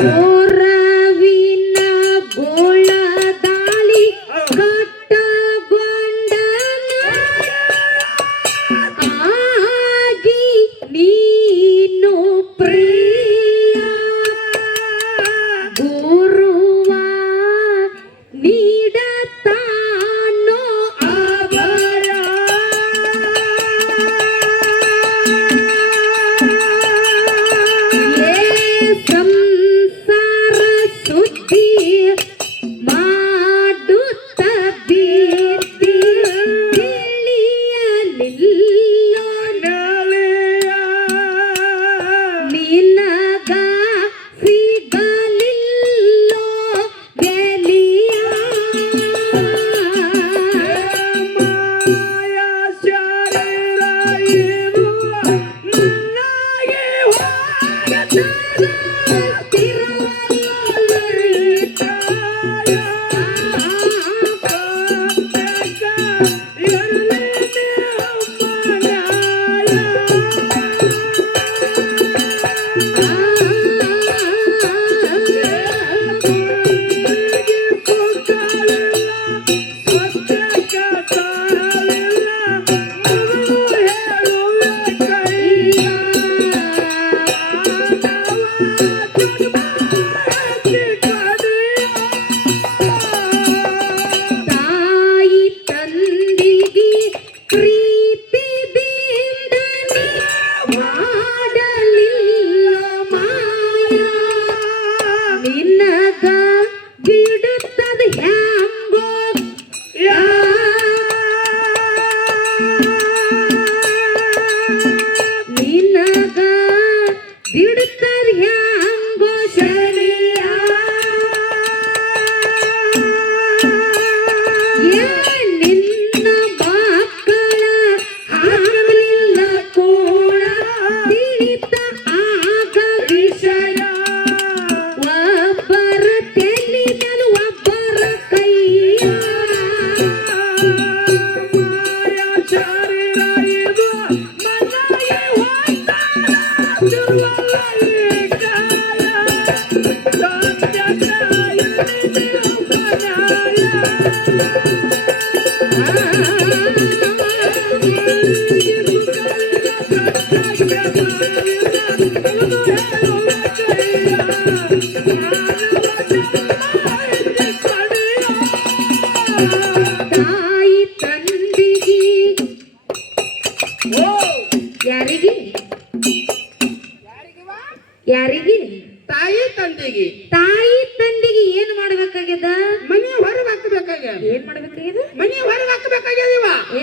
ಓರವಿನ ಗೋಳದಾಳಿ ಕಟ್ಟಗೊಂಡ ಆಗಿ ನೀನು ಪ್ರಿಯ ಗುರುವ ನೀಡತಾನೋ ಅಭಯ ಸಂಸಾರ ಸುದ್ದಿ ಮಾಡುತ್ತ ಬೀರ್ತಿ ತಿಳಿಯಲಿಲ್ಲ ನಿನಗ ಸಿಗಲಿಲ್ಲ ಬೆಲಿಯ ಮಾಯ ಶರೀರ ಇರುವ ನನಗೆ ತಾಯಿ ತಂದಿಗೆ ಪ್ರೀತಿದಿಂದ ಮಾಡಲಿಲ್ಲ ಮಾಯ ನಿನಗ ಬಿಡುತ್ತದ ಹ್ಯಾಂಗೋ ನಿನಗ ಬಿಡುತ್ತದ ಹ್ಯಾಂಗೋ ಶರಿಯ ನಿನ್ನ ಮಕ್ಕಳ ಹಾಕಲಿಲ್ಲ ಕೋಣ ತಿಳಿತ ಆಗ ವಿಷಯ ಒಬ್ಬರ ತೆಲಿ ಮೇಲೆ ಒಬ್ಬರ ಕೈಯ ಮಾಯ ಶರೀರ ಇದು ಮನೆಗೆ ಹೋಗ್ತಾರ ತಾಯಿ ತಂದಿಗೆ ಯಾರಿಗೆ ಯಾರಿಗೆ ತಾಯಿ ತಂದೆಗೆ ತಾಯಿ ತಂದಿಗೆ ಏನ್ ಮಾಡ್ಬೇಕಾಗ್ಯದ ಮನೆ ಹೊರಗೆ ಹಾಕಬೇಕಾಗ್ಯದ ಏನ್ ಮಾಡ್ಬೇಕಾಗ್ಯದ ಮನೆ ಹೊರಗೆ ಹಾಕಬೇಕಾಗ್ಯದಿವ ಏ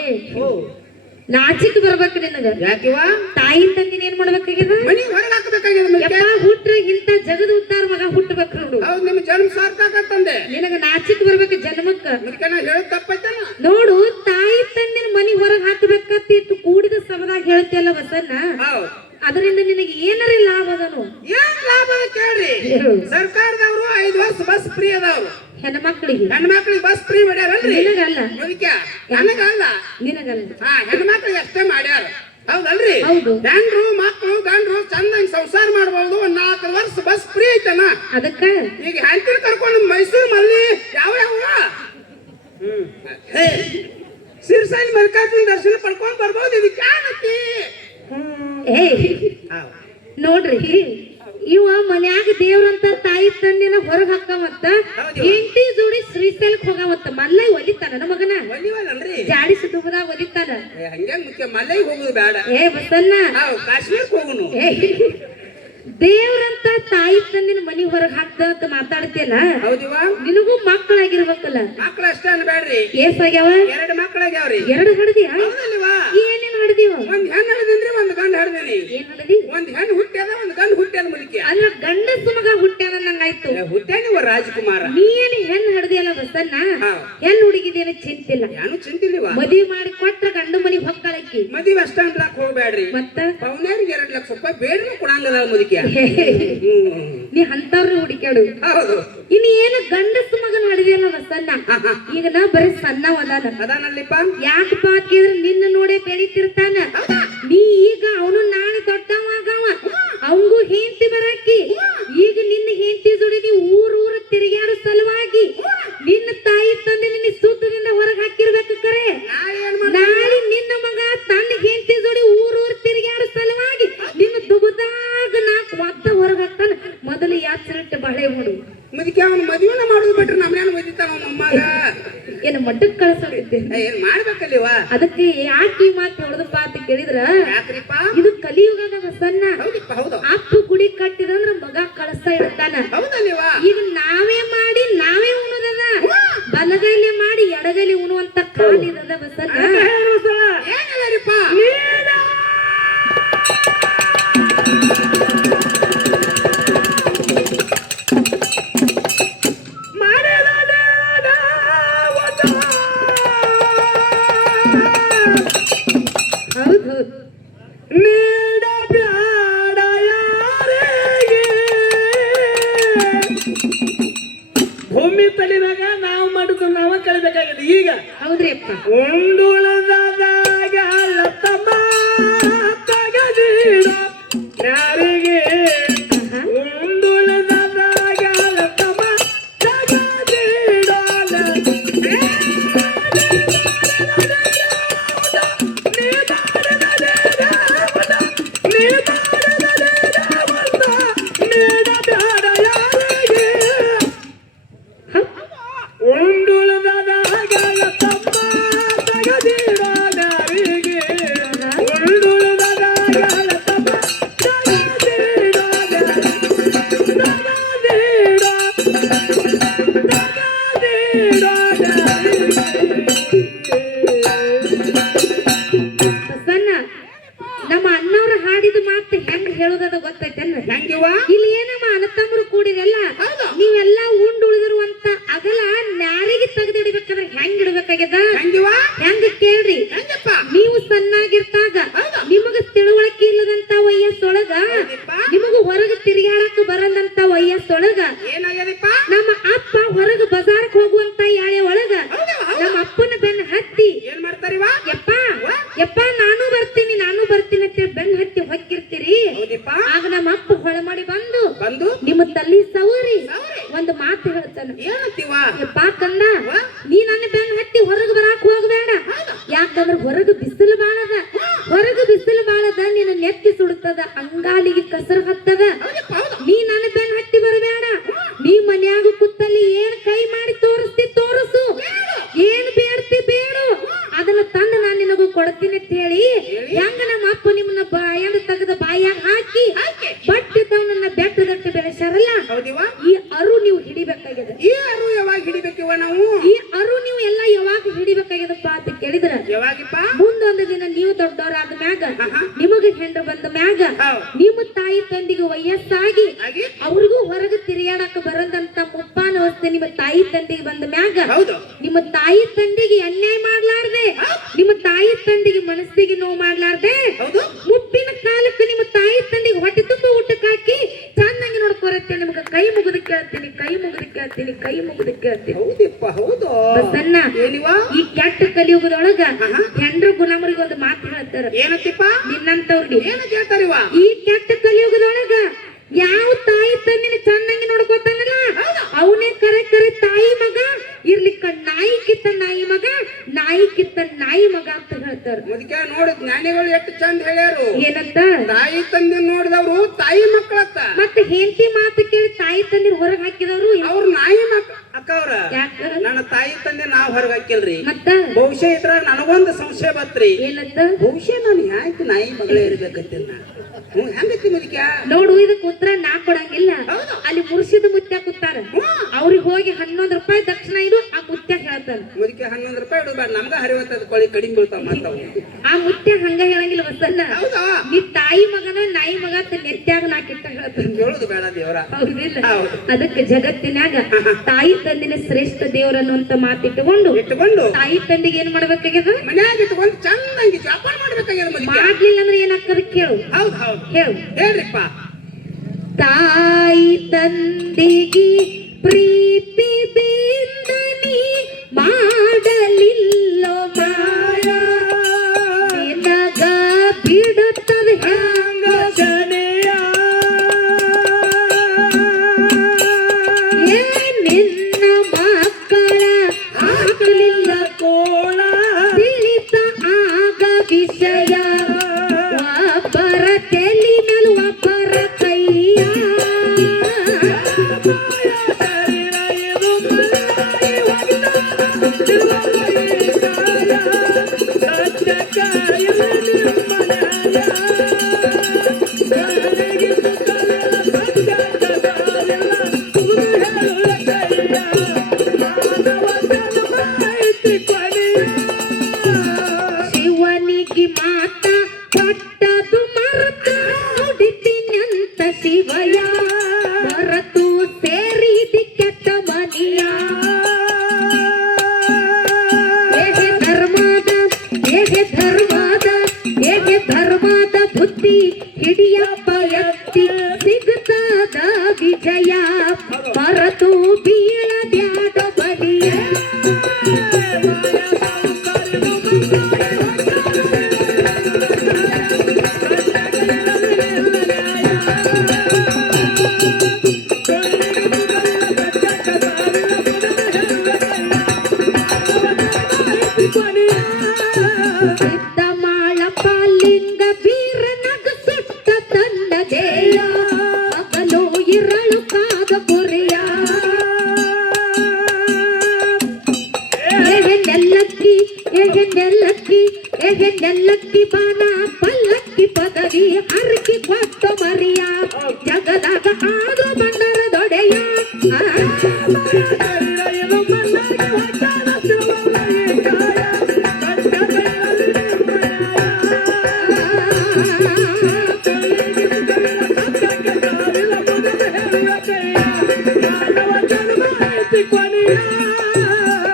ನಾಚಿಕ್ ಬರ್ಬೇಕು ನಿನಗ ಯಾಕಿವ ತಾಯಿ ತಂದಿನ ಏನ್ ಮಾಡ್ಬೇಕಾಗ್ಯದ ಮನೆ ಹೊರಗೆ ಹಾಕಬೇಕಾಗ್ಯದ ಯಪ್ಪ ಹುಟ್ರ ಇಂತ ಜಗದ ಉದ್ದಾರ ಮಗ ಹುಟ್ಟಬೇಕು ನೋಡು ಹೌದು ನಿಮ್ಮ ಜನ್ಮ ಸಾರ್ಥಕ ತಂದೆ ನಿನಗ ನಾಚಿಕ್ ಬರ್ಬೇಕು ಜನ್ಮಕ್ಕ ಅದಕ್ಕೆ ನಾ ಹೇಳೋದು ತಪ್ಪೈತನ ನೋಡು ತಾಯಿ ತಂದಿನ ಮನಿ ಹೊರಗೆ ಹಾಕಬೇಕಂತ ಕೂಡಿದ ಸಭದಾಗ ಹೇಳ್ತಿಯಲ್ಲ ವಸನ್ನ ಹೌದು ಅದರಿಂದ ನಿನಗೆ ಏನಾರ ಲಾಭ ಅದನು ಏನ್ ಲಾಭ ಅದ ಕೇಳ್ರಿ ಸರ್ಕಾರದವರು 5 ವರ್ಷ ಬಸ್ ಫ್ರೀ ಅದಾವ್ರು ಹೆಣ್ಮಕ್ಳಿಗೆ ಹೆಣ್ಮಕ್ಳಿಗೆ ಬಸ್ ಫ್ರೀ ಮಾಡ್ಯಾರಲ್ರಿ ನಿನಗಲ್ಲ ಅದಕ್ಕೆ ನನಗಲ್ಲ ನಿನಗಲ್ಲ ಹಾ ಹೆಣ್ಮಕ್ಳಿಗೆ ಅಷ್ಟೇ ಮಾಡ್ಯಾರ ಹೌದಲ್ರಿ ಹೌದು ಗಂಡ್ರು ಮಕ್ಕಳು ಗಂಡ್ರು ಚಂದ ಸಂಸಾರ ಮಾಡಬಹುದು 4 ವರ್ಷ ಬಸ್ ಫ್ರೀ ಐತನ ಅದಕ್ಕ ಈಗ ಹೆಂಡತಿನ ಕರ್ಕೊಂಡು ಮೈಸೂರು ಮಲ್ಲಿ ಯಾವ ಸಿರ್ಸೈಲ್ ಮಲ್ಲಿಕಾರ್ಜುನ ದರ್ಶನ ಪಡ್ಕೊಂಡ್ ಬರ್ಬೋದು ಇದಕ್ಕೆ ಏನತಿ ಏ ನೋಡ್ರಿ ಇವ ಮನ್ಯಾಗ ದೇವ್ರಂತ ತಾಯಿ ತಂದಿನ ಹೊರಗ್ ಹಾಕಮತ್ತ ಹೆಂಡತಿ ಜೋಡಿ ಶ್ರೀಶೈಲಕ್ಕೆ ಹೋಗಮತ್ತ ಮಲ್ಲೈ ಒಲಿತಾನ ನನ್ನ ಮಗನ ಒಲಿವಲ್ಲನ್ರಿ ಜಾಡಿಸಿ ದುಬದಾಗ ಒಲಿತಾನ ಹಂಗೆ ಮುಖ್ಯ ಮಲ್ಲೈಗೆ ಹೋಗುದು ಬೇಡ ಏ ಬಸನ್ನ ಕಾಶ್ಮೀರಕ್ಕೆ ಹೋಗುನು ದೇವ್ರಂತ ತಾಯಿ ತಂದಿನ ಮನಿ ಹೊರಗ್ ಹಾಕ್ದ ಅಂತ ಮಾತಾಡ್ತಿಯಲ್ಲ ಹೌದಿವ ನಿನಗೂ ಮಕ್ಕಳಾಗಿರ್ಬೇಕಲ್ಲ ಮಕ್ಕಳು ಅಷ್ಟೇ ಅನ್ಬೇಡ್ರಿ ಏಸಾಗ್ಯಾವ 2 ಮಕ್ಕಳಾಗ್ಯಾವ್ರಿ 2 ಹಡ್ದಿಯಾ ಹೌದಲ್ವಾ ಏನೇನ್ ಹಡ್ದಿವ ಒಂದ್ ಹೆಣ್ಣು ಹಡ್ದಿನ್ರಿ ಒಂದ್ ಗಂಡ ಹಡ್ದೇನಿ ಏನ್ ಹಡ್ದಿ ಒಂದ್ ಹೆಣ್ಣು ಹುಟ್ಟ್ಯಾದ ಒಂದ್ ಗಂಡ ಹುಟ್ಟ್ಯಾದ ಮುಲಿಕೆ ಅಲ್ಲ ಗಂಡಸ ಮಗ ಹುಟ್ಟ್ಯಾನ ನಂಗಾಯ್ತು ಹುಟ್ಟ್ಯಾನಿವ ರಾಜಕುಮಾರ ನೀನ್ ಹೆಣ್ಣು ಹಡ್ದಿಯಲ್ಲ ಬಸನ್ನ ಹೆಣ್ಣು ಹುಡುಗಿದೇನ ಚಿಂತಿಲ್ಲ ಏನು ಚಿಂತಿಲ್ವ ಮದ್ವಿ ಮಾಡಿ ಕೊಟ್ರ ಗಂಡು ಮನಿ ಹೊಕ್ಕಳಕ್ಕಿ ಮದುವೆ ಅಷ್ಟ ಅನ್ಲಾಕ್ ಹೋಗ್ಬೇಡ್ರಿ ಮತ್ತ ಪೌನ್ಯಾರಿಗೆ 2 ಲಕ್ಷ ರೂಪಾಯಿ ಬೇಡ್ರು ಕೊಡಂಗದ ಮುದುಕಿಯ ನೀ ಅಂತವ್ರ ಹುಡುಕ್ಯಾಡು ಹೌದು ಇನ್ ಏನು ಗಂಡಸ ಮಗನ ಹಡ್ದಿಯಲ್ಲ ಬಸನ್ನ ಈಗ ನಾ ಬರೀ ಸಣ್ಣವ ಅದಾನಲ್ಲಿಪ್ಪ ಯಾಕಪ್ಪ ಕೇಳಿದ್ರೆ ನಿನ್ನ ನೋಡೇ ಬೆಳಿತಿರ್ತಾನ ನೀ ಈಗ ಅವನು ನಾಳೆ ದೊಡ್ಡವಾಗ ಅವಂಗೂ ಹೆಂಡತಿ ಬರಾಕಿ ಈಗ ನಿನ್ನ ಹೆಂಡತಿ ಕೂದಲು ಯಾತ್ರಿಟ್ಟು ಬಾಳೆ ಮಾಡು ಮುದುಕಿ ಅವನು ಮದುವೆನ ಮಾಡೋದು ಬಿಟ್ರೆ ನಮ್ಮನೇನು ಒದಿತಾನ ಮೊಮ್ಮಗ ಏನು ಮಠಕ್ಕೆ ಕಳ್ಸೋದಿದ್ದೆ ಏನ್ ಮಾಡ್ಬೇಕಲ್ಲಿವ ಅದಕ್ಕೆ ಯಾಕೆ ಈ ಮಾತು ಹೇಳದಪ್ಪ ಅಂತ ಕೇಳಿದ್ರ ಯಾಕ್ರಿಪ್ಪ ಇದು ಕಲಿಯುಗದ ಬಸನ್ನ ಹೌದಿಪ್ಪ ಹೌದು ಅಪ್ಪು ಗುಡಿ ಕಟ್ಟಿದಂದ್ರ ಮಗ ಕಳಿಸ್ತಾ ಇರ್ತಾನ ಹೌದಲ್ಲಿವ ಈಗ ನಾವೇ ಮಾಡಿ ನಾವೇ ಉಣುದದ ಬಲಗೈಲಿ ಮಾಡಿ ಎಡಗೈಲಿ ಉಣುವಂತ ಕಾಲಿದದ ಬಸನ್ನ ಏನಿಲ್ಲರಿಪ್ಪ ಹೌದು ಭೂಮಿ ತಲಿನಾಗ ನಾವು ಮಾಡುದು ನಾವ ಕಳಿಬೇಕಾಗಿದೆ ಈಗ ಹೌದ್ರಿ ಅಪ್ಪ ಉಂಡುಳದಾಗ ತಮ್ಮ ತಗದೀಡ ಯಾರಿಗೆ ಉಂಡುಳದಾಗ ತಮ್ಮ ತಗದೀಡ ಬಸನ್ನ ನಮ್ಮ ಅಣ್ಣವ್ರ ಹಾಡಿದ ಮಾತು ಹೆಂಗ್ ಹೇಳುದದ ಗೊತ್ತೈತೇನ ಹೆಂಗಿವ ಇಲ್ಲಿ ಏನಮ್ಮ ಅಣ್ಣತಮ್ಮರು ಕೂಡಿರಲ್ಲ ನೀವೆಲ್ಲ ಉಂಡು ಉಳಿದಿರುವಂತ ಅಗಲ ನ್ಯಾರಿಗೆ ತೆಗೆದಿಡ್ಬೇಕಾದ್ರೆ ಹೆಂಗ್ ಇಡ್ಬೇಕಾಗ್ಯದ ಹೆಂಗಿವ ಹೆಂಗ ಕೇಳ್ರಿ ಹೆಂಗಪ್ಪ ನೀವು ಸಣ್ಣಾಗಿರ್ತಾಗ ನಿಮಗ ತಿಳುವಳಿಕೆ ಇಲ್ಲದಂತ ವಯಸ್ಸೊಳಗ ನಿಮಗ ಹೊರಗೆ ತಿರುಗಾಡಕ್ ಬರದಂತ ವಯಸ್ಸೊಳಗ ಏನಾಗ್ಯದಪ್ಪ ನಮ್ಮ ಅಪ್ಪ ಹೊರಗೆ ಬಜಾರ್ಕ್ ಹೋಗುವಂತ ಯಾಳೆ ಒಳಗ ನಮ್ಮ ಅಪ್ಪನ ಬೆನ್ನ ಹತ್ತಿ ಏನ್ ಮಾಡ್ತಾರಿವ ಯಪ್ಪ ಯಪ್ಪ ನಾನು ಬರ್ತೀನಿ ಅಂತ ಬೆನ್ನ ಹತ್ತಿ ಹೊಕ್ಕಿರ್ತೀರಿ ಹೌದಿಪ್ಪ ಆಗ ನಮ್ಮ ಅಪ್ಪ ಹೊಳ ಮಾಡಿ ಬಂದು ಬಂದು ನಿಮ್ಮ ತಲ್ಲಿ ಸವರಿ ಒಂದು ಮಾತು ಹೇಳ್ತಾನ ಏನಂತೀವ ಯಪ್ಪ ಕಂದ ನೀ ನನ್ನ ಬೆನ್ನ ಹತ್ತಿ ಹೊರಗೆ ಬರಾಕ್ ಹೋಗ್ಬೇಡ ಯಾಕಂದ್ರ ಹೊರಗೆ ಬಿಸಿಲು ಬಾಳದ ಹೊರಗೆ ಬಿಸಿಲು ಬಾಳದ ನಿನ್ನ ನೆತ್ತಿ ಸುಡುತ್ತದ ಅಂಗಾಲಿಗೆ ಕಸರು ಹತ್ತದ ನೀ ನನ್ನ ಬೆನ್ನ ಹತ್ತಿ ಬರಬೇಡ ನೀ ಮನ್ಯಾಗ ಕೂತಲ್ಲಿ ಏನ್ ಕೈ ಮಾಡಿ ತೋರಿಸು ಏನ್ ಬೇಡ್ತಿ ಬೇಡು ಅದನ್ನ ತಂದು ನಾನು ನಿನಗೂ ಕೊಡ್ತೀನಿ ಅಂತ ಹೇಳಿ ಹೆಂಗ ನಮ್ಮ ಅಪ್ಪ ನಿಮ್ಮನ್ನ ಬಾಯಂದ ತೆಗೆದ ಬಾಯಾಗ ಹಾಕಿ ಬಟ್ಟಿದ್ದವನನ್ನ ಬೆಟ್ಟದಟ್ಟು ಬೆಳೆಸಾರಲ್ಲ ಹೌದಿವ ಈ ಅರು ನೀವು ಹಿಡಿಬೇಕಾಗ್ಯದ ಈ ಅರು ಯಾವಾಗ ಹಿಡಿಬೇಕಿವ ನಾವು ಈ ಅರು ನೀವು ಎಲ್ಲ ಯಾವಾಗ ಹಿಡಿಬೇಕಾಗ್ಯದಪ್ಪ ಅಂತ ಕೇಳಿದ್ರ ಯಾವಾಗಿಪ್ಪ ಮುಂದೊಂದು ದಿನ ನೀವು ದೊಡ್ಡವರಾದ ಮ್ಯಾಗ ನಿಮಗ ಹೆಂಡ್ರ ಬಂದ ಮ್ಯಾಗ ನಿಮ್ಮ ತಾಯಿ ತಂದಿಗೆ ವಯಸ್ಸಾಗಿ ಅವ್ರಿಗೂ ಹೊರಗೆ ತಿರುಗಾಡಕ ಬರದಂತ ಮುಪ್ಪಾನ ಅವಸ್ಥೆ ನಿಮ್ಮ ತಾಯಿ ತಂದಿಗೆ ಬಂದ ಮ್ಯಾಗ ಹೌದು ನಿಮ್ಮ ತಾಯಿ ತಂದಿಗೆ ಅನ್ಯಾಯ ಮಾಡ್ಲಾರ್ದೆ ನಿಮ್ಮ ತಾಯಿ ತಂದಿಗೆ ಮನಸ್ಸಿಗೆ ನೋವು ಮಾಡ್ಲಾರ್ದೆ ಹೌದು ಮುಪ್ಪಿನ ಕಾಲಕ್ಕೆ ನಿಮ್ಮ ತಾಯಿ ತಂದಿಗೆ ಹೊಟ್ಟೆ ತುಂಬ ಊಟಕ್ಕೆ ಹಾಕಿ ಚೆನ್ನಾಗಿ ನೋಡ್ಕೊರತ್ತೆ ನಿಮ್ಗೆ ಕೈ ಮುಗಿದು ಕೇಳ್ತೀನಿ ಹೌದಿಪ್ಪ ಹೌದು ಬಸನ್ನ ಏನಿವ ಈ ಕೆಟ್ಟ ಕಲಿಯುಗದೊಳಗ ಹೆಂಡ್ರ ಗುಲಾಮರಿಗೆ ಒಂದು ಮಾತು ಹೇಳ್ತಾರ ಏನಂತಿಪ್ಪ ನಿನ್ನಂತವ್ರಿಗೆ ಏನ ಕೇಳ್ತಾರಿವ ಈ ಕೆಟ್ಟ ಕಲಿಯುಗದೊಳಗ ಯಾವ ತಾಯಿ ತಂದಿನ ಚೆನ್ನಾಗಿ ನೋಡ್ಕೊತಾನಲ್ಲ ಅವನೇ ಕರೆ ತಾಯಿ ಮಗ ಇರ್ಲಿಕ್ಕ ನಾಯಿ ಕಿತ್ತ ನಾಯಿ ಮಗ ಅಂತ ಹೇಳ್ತಾರ ಮುದುಕ ನೋಡಿ ಜ್ಞಾನಿಗಳು ಎಷ್ಟು ಚಂದ ಹೇಳ್ಯಾರು ಏನಂತ ತಾಯಿ ತಂದೆ ನೋಡಿದವ್ರು ತಾಯಿ ಮಕ್ಕಳತ್ತ ಮತ್ತೆ ಹೆಂಡತಿ ಮಾತು ಕೇಳಿ ತಾಯಿ ತಂದಿನ ಹೊರಗೆ ಹಾಕಿದವ್ರು ಅವ್ರ ನಾಯಿ ಮಕ್ಕ ಅಕ್ಕವ್ರ ಯಾಕ ನನ್ನ ತಾಯಿ ತಂದೆ ನಾವ್ ಹೊರಗೆ ಹಾಕಿಲ್ರಿ ಮತ್ತ ಬಹುಶಃ ಇದ್ರ ನನಗೊಂದು ಸಂಶಯ ಬತ್ರಿ ಏನಂತ ಬಹುಶಃ ನಾನು ಯಾಕೆ ನಾಯಿ ಮಗಳೇ ಇರ್ಬೇಕಂತಿಲ್ಲ ಹೆಂಗೈತಿ ಮುದುಕ ನೋಡು ಇದಕ್ಕೆ ಉತ್ತರ ನಾ ಕೊಡಂಗಿಲ್ಲ ಅಲ್ಲಿ ಮುರ್ಸಿದ ಮುತ್ಯ ಕೂತಾರ ಅವ್ರಿಗೆ ಹೋಗಿ 11 ರೂಪಾಯಿ ದಕ್ಷಿಣ ಇಡು ಆ ಮುತ್ಯ ಹೇಳ್ತಾನ ಮುದುಕ 11 ರೂಪಾಯಿ ಇಡಬೇಡ ನಮ್ಗ ಹರಿವತ್ತದ ಕೊಳಿ ಕಡಿಮೆ ಬೀಳ್ತಾವ ಮಾತಾವ ಆ ಮುತ್ಯ ಹಂಗ ಹೇಳಂಗಿಲ್ಲ ಬಸನ್ನ ಹೌದಾ ನೀ ತಾಯಿ ಮಗನ ನಾಯಿ ಮಗ ನೆತ್ಯಾಗ ನಾಕಿಟ್ಟ ಹೇಳ್ತಾನ ಕೇಳುದು ಬೇಡ ದೇವರ ಹೌದಿಲ್ಲ ಅದಕ್ಕೆ ಜಗತ್ತಿನಾಗ ತಾಯಿ ತಂದಿನ ಶ್ರೇಷ್ಠ ದೇವರನ್ನುವಂತ ಮಾತಿಟ್ಟುಕೊಂಡು ತಾಯಿ ತಂದಿಗೆ ಏನ್ ಮಾಡ್ಬೇಕಾಗ್ಯದ ಮನ್ಯಾಗ ಇಟ್ಕೊಂಡು ಚಂದಂಗಿ ಜಾಪಾನ ಮಾಡ್ಬೇಕಾಗ್ಯದ ಮುದುಕ ಮಾಡ್ಲಿಲ್ಲ ಅಂದ್ರೆ ಏನಾಗ್ತದ ಕೇಳು ಹೌದು ಹೌದು ಹೇಳು ಹೇಳ್ರಿಪ್ಪ ತಾಯಿ ತಂದೆಗೆ ಪ್ರೀತಿ ಬಿಂದನಿ ಮಾಡಲಿಲ್ಲೋ ಮಾಯ ನಿನಗ ಬಿಡುತ್ತದೆ ಹೆಂಗ ಶನೆಯ ನಿನ್ನ ಮಕ್ಕಳ ಹಾಕಲಿಲ್ಲ ಕೋಳ ತಿಳಿತ ಆಗ ವಿಷಯ ಒಬ್ಬರ ತೆಲಿ ಮೇಲೂ ಒಬ್ಬರ ಕೈಯ ಮರತು ಬೀಳದ್ಯಾಡ ಬಲಿಯ ಸಿದ್ಧ ಮಾಳಪ್ಪ ಲಿಂಗ ಬೀರನಗ ಸುಟ್ಟ ತಂದ ದೇಯ ಮಗಲು ಇರಳು ಕಾದ ಪುರಿಯ ನೆಲ್ಲಕ್ಕಿ ಬಾಣ ಪಲ್ಲಕ್ಕಿ ಪದವಿ ಹರಕಿ ಕೊಟ್ಟ ಮರಿಯ ಜಗದಾಗ ಆದ ಬಂಡರ ದೊಡೆಯ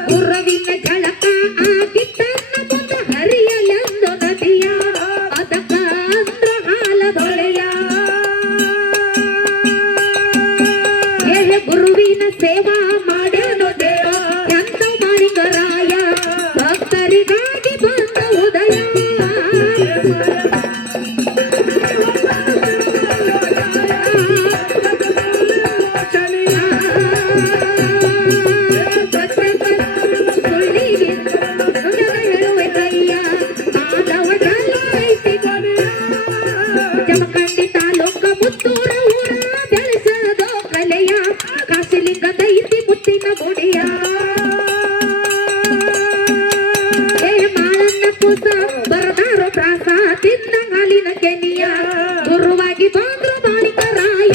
ಗುರವಿನ ಝಳಕ ಆಗಿದ್ದನ್ನ ಮುಂದ ಹರಿಯಲೆಂದು ನದಿಯ ಅದಕ್ಕ ಅಂದ್ರ ಹಾಲ ದೊಳೆಯ ಗುರುವಿನ ಸೇವಾ ಮಾಡ್ಯಾನೋ ದೇವ ಎಂತ ಮಾಳಿಕರಾಯ ಭಕ್ತರಿಗಾಗಿ ಬಂದ ಉದಯ ಜಮಖಂಡಿ ತಾಲೂಕ ಮುತ್ತೂರ ಊರ ಬೆಳೆಸದೋ ಕಲೆಯ ಕಾಸಿಲಿಂಗ ದೈತಿ ಮುತ್ತಿನ ಗುಡಿಯ ಮಾಳನ್ನ ಕೂಸ ಬರದಾರೋ ಪ್ರಾಸ ತಿಂದ ಹಾಲಿನ ಕೆನಿಯ ಗುರುವಾಗಿ ಬಂದ್ರು ಮಾಳಿಕರಾಯ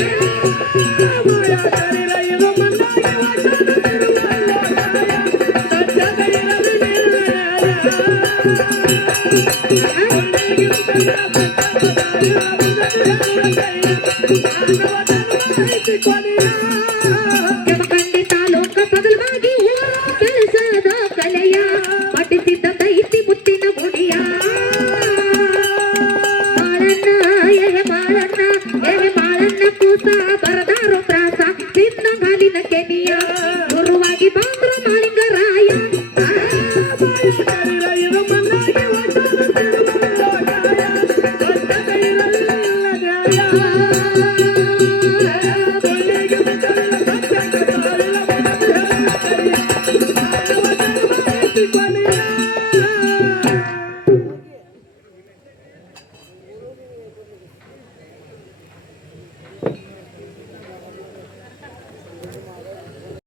ಕೊನೆಯ